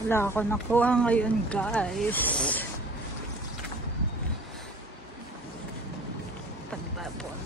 Wala ako nakuha ngayon, guys. Pagtapon.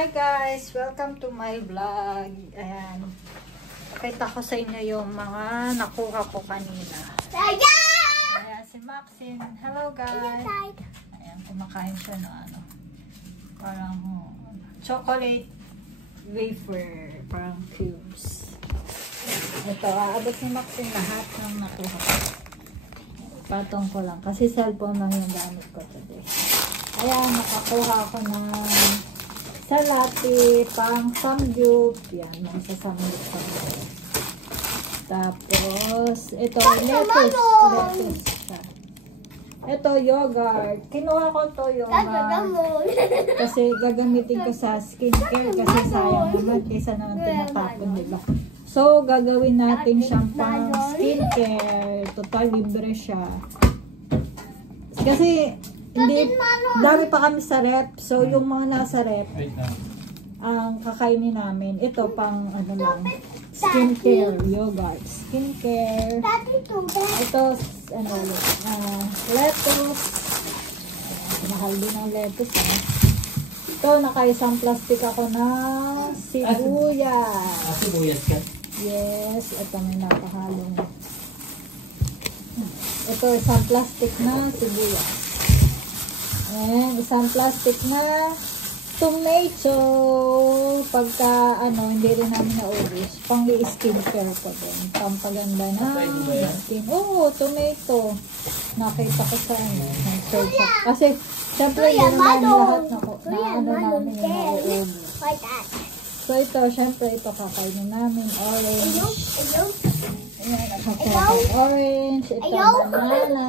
Hi guys! Welcome to my vlog. Ayan. Pakita ko sa inyo yung mga nakuha ko kanina. Ayan, si Maxine. Hello guys! Ayan, kumakain siya na ano. Parang chocolate wafer. Parang cubes. Ito, aabot ni Maxine lahat ng nakuha ko. Patong ko lang. Kasi cellphone lang yung gamit ko today. Ayan, nakakuha ako ng salati, pang samgyup. Yan, mga sa samgyup. Tapos, ito, lettuce. Ito, yogurt. Kinuha ko to yogurt. Kasi gagamitin ko sa skincare kasi sayang naman kaysa naman tinatapon, diba? So, gagawin natin siyang pang skincare. Total libre siya. Kasi, hindi, dami pa kami sa rep. So, yung mga nasa rep, ang kakainin namin, ito pang, ano lang, skincare, yogurt, skincare. Ito, ano, lettuce. Mahal din ang lettuce, ha. Ito, naka-isang plastic ako na sibuyas. Sibuyas ka? Yes, ito may napahalong. Ito, isang plastic na sibuyas. Ayan, isang plastic na tomato. Pagka, ano, hindi rin namin naubos. Pang i-skincare ko din. Pampaganda na skin. Oo, tomato. Nakita ko sa ano. Search up. Kasi, syempre, hindi naman lahat na ano namin yung nauubos. So, ito, syempre, ito kakainin namin. Orange. Ayan, kakainin orange. Ito, banana.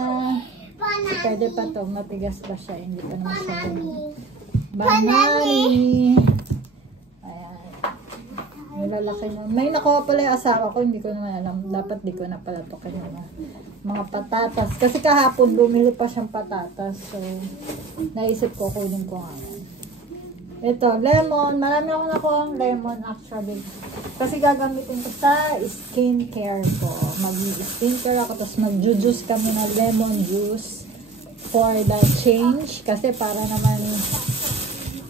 Pwede pa to, matigas pa siya, hindi pa naman siya banani. Ayan. Malalaki na. May nakuha pala yung asawa ko, hindi ko naman alam. Dapat di ko na pala to kanina. Mga patatas. Kasi kahapon bumili pa siyang patatas. So, naisip ko, kunin ko nga. Ito, lemon. Marami ako nakuha ang lemon actually. Kasi gagamitin ko sa skincare ko. Mag-skincare ako, tapos mag-juice kami ng lemon juice for the change. Kasi para naman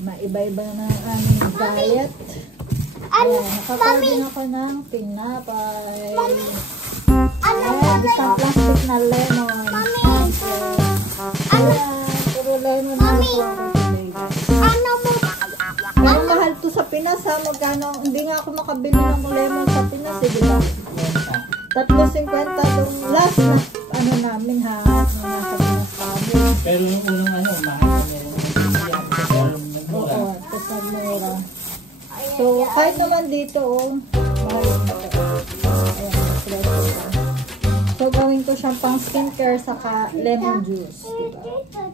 maiba-iba na ang aming diet. Ayan, nakakuha din ako ng tinapay. Ayan, isang plastic na lemon. Ayan, puro lemon na ako. Pero mahal to sa Pinas, ha? Magkano? Hindi nga ako makabili ng lemon sa Pinas, eh, diba? 3.50 yung last na ano namin, ha? Nasa Pinas kami. Pero yung unang ano, mahal na meron. Oo, tapos nagmura. So, kahit naman dito, oh, mahal ito. Ayan, preso ko. So, gawin ko siyang pang skincare saka lemon juice, diba?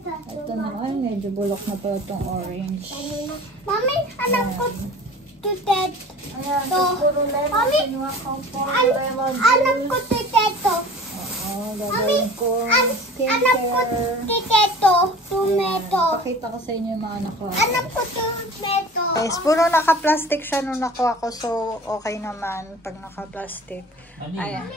Ito naman, medyo bulok na pala itong orange. Mami, anak ko tutet. Ayan, puro lemon. Mami, anak ko tuteto. Oo, gagawin ko Anak ko skincare. tuteto. Tomato. Pakita ko sa inyo yung mga nakuha. Anak ko tomato. Guys, puro naka-plastic siya nung nakuha ko. So, okay naman pag naka-plastic. Ayan.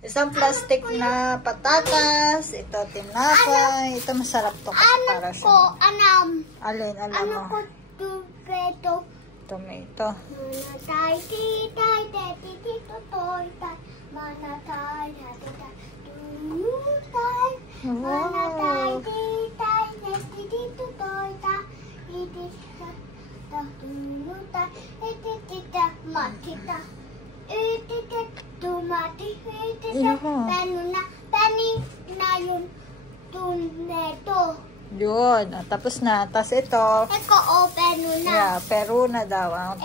Isang plastic na patatas. Ito, tinapay. Ito, masarap to. Para Anak siya. ko, anam. Alin, alam Anak mo. ko tuteto. Tomato. Mana tay, titay, titi, totoy, tay. Mana tay, titay, tutay. Mana tay, titay, titi, totoy, tay. Iti, tutay, iti, tita, matita. Iti, tumati, iti, penuna, peni, na yun, tomato. Yun. Tapos na. Tapos ito. Eko, open na. Yeah, Peruna daw. Ano,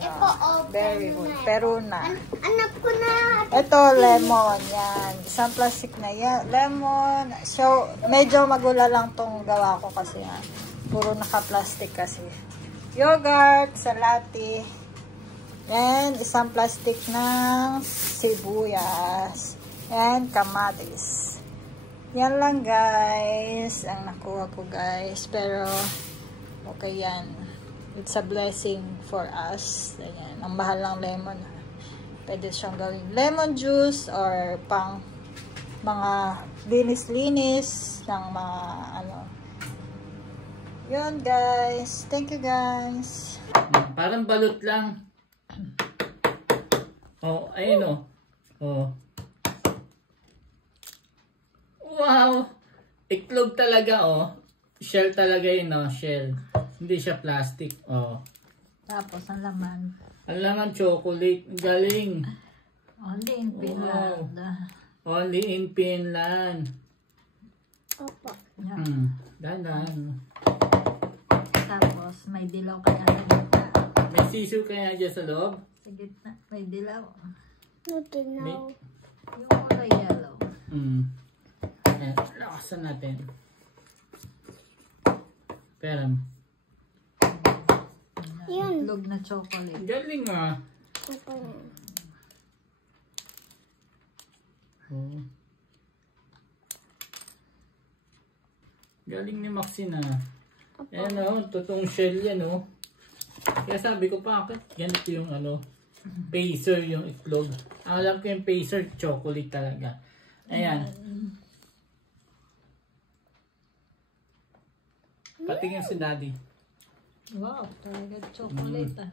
Eko, open very good. Peruna. Anak ko na. Ito, lemon. Yan. Isang plastic na yan. Lemon. So, medyo magula lang tong gawa ko kasi yan. Puro naka-plastic kasi. Yogurt, salati. Yan. Isang plastic ng sibuyas. And kamatis. Yan lang guys. Ang nakuha ko guys. Pero, okay yan. It's a blessing for us. Ayan. Ang mahal ng lemon. Pwede siyang gawing lemon juice or pang mga linis-linis ng mga ano Yun guys. Thank you guys. Parang balot lang. Oh, ayun oh. Oh. Wow! Itlog talaga oh. Shell talaga yun oh, shell. Hindi siya plastic. Oh. Tapos ang laman. Ang laman chocolate. Galing. Only in Finland. Only in Finland. Opo. Yeah. Dahan. Tapos may dilaw kaya na gitna. May sisu kaya dyan sa loob? Sa gitna may dilaw. Hindi na. Yung kulay yellow. Ayan, lakasan natin. Pero, Yun. Itlog na chocolate. galing ah. Opo na. Oh. Galing ni Maxine ah. Ayan oh, totoong shell yan oh. Kaya sabi ko, bakit ganito yung ano, pacer yung itlog. Alam ko yung pacer, chocolate talaga. Ayan. Patingin si daddy. Wow, talaga chocolate ah.